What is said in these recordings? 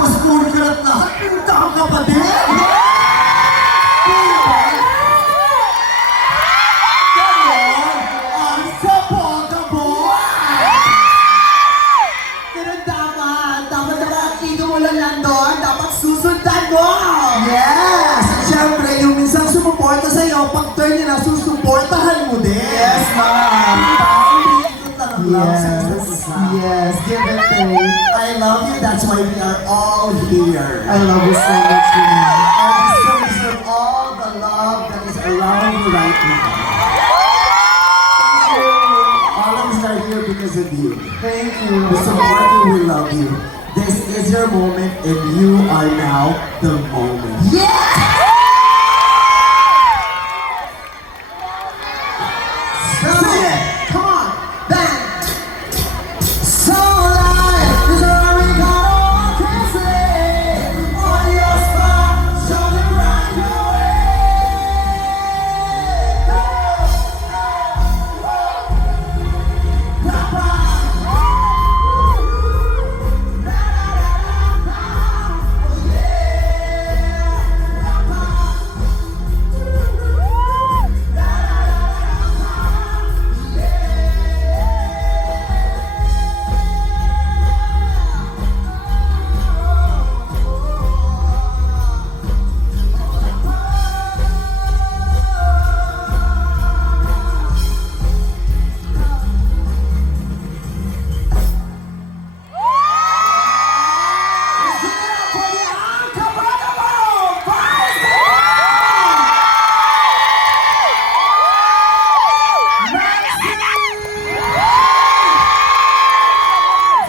Tapos puro ka at lahat, pinuntahan ka pa din! Ganon! Ang sabog-abog! Ganun dapat. Dapat nakakita mo lang doon. Dapat susundan mo. Yes! Siyempre, yung minsan sumuporta sa'yo, pag turn nila, susuportahan mo din! Yes, ma'am. Umiikot lang ang love sa isa't Yes. isa. Yes. Give and take. I love you, that's why we are all here. I love you so much, Rina. And you still deserve all the love that is around you right now. Thank you. All of us are here because of you. Thank you. We support you, we love you. This is your moment, and you are now the moment. Yes! Sige! Come on. Bang. So life is where we go, can say. On your spot, show me right away.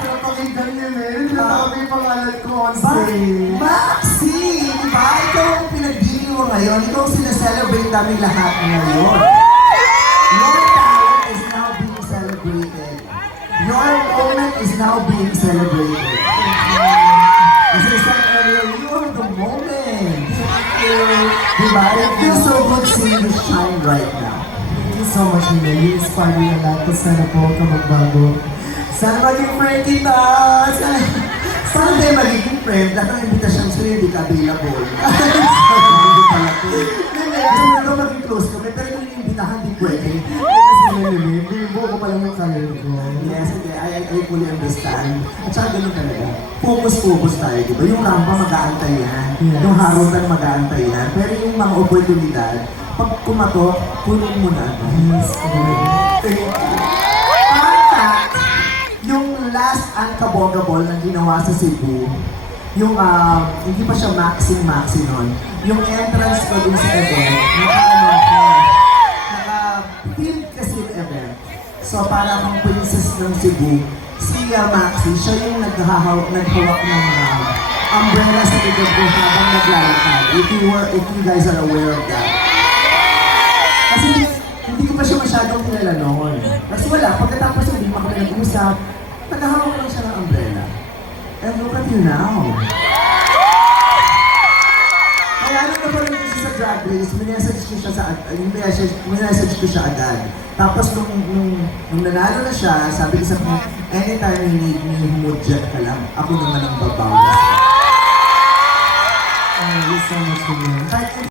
Sarap pakinggan yun eh. Natabi yung pangalan ko on stage. Maxi! Diba? Ikaw ang pinagdili mo ngayon. Ikaw ang sinaselebrate namin lahat ngayon. Your talent is now being celebrated. Your moment is now being celebrated. As I said earlier, you are the moment. Diba? It feels so good seeing you shine right now. Thank you so much, Nina. You inspire me a lot. Sana po ka magbago. Sana maging friend kita! Sana tayo magiging friend. Lahat ng imbitasyon sa'yo hindi ka available. Hindi pala ko. Gusto mo ikaw maging close kami, pero yung inimbitahan di pwede. Kasi Nina, bibo ko pala yung career ko. Yes, okay. I fully understand. At saka ganun talaga. Focus tayo, di ba? Yung rampa mag-aantay yan. Yes. Yung harutan mag-aantay yan. Pero yung mga oportunidad, pag kumatok, punin mo na. Yes. Panta, yung last Unkabogable na ginawa sa Cebu, yung hindi pa siya maxing nun, yung entrance ko dun sa event, naka-film kasi yung event. So para kang princess ng Cebu, si Maxi, siya yung naghawak ng umbrella sa likod ko habang naglalakad. If you guys are aware of that. Kasi hindi ko pa siya masyadong kilala noon. Kasi wala, pagkatapos hindi pa kami nag-usap, naghahawak lang siya ng umbrella. And look at you now. Kaya ano na pala siya sa Drag Race, minessage ko siya agad. Tapos nung nanalo na siya, sabi ko sa kanya, anytime you need me, humudjet ka lang. Ako naman ang babaw. Thank you so much, Nina. Kahit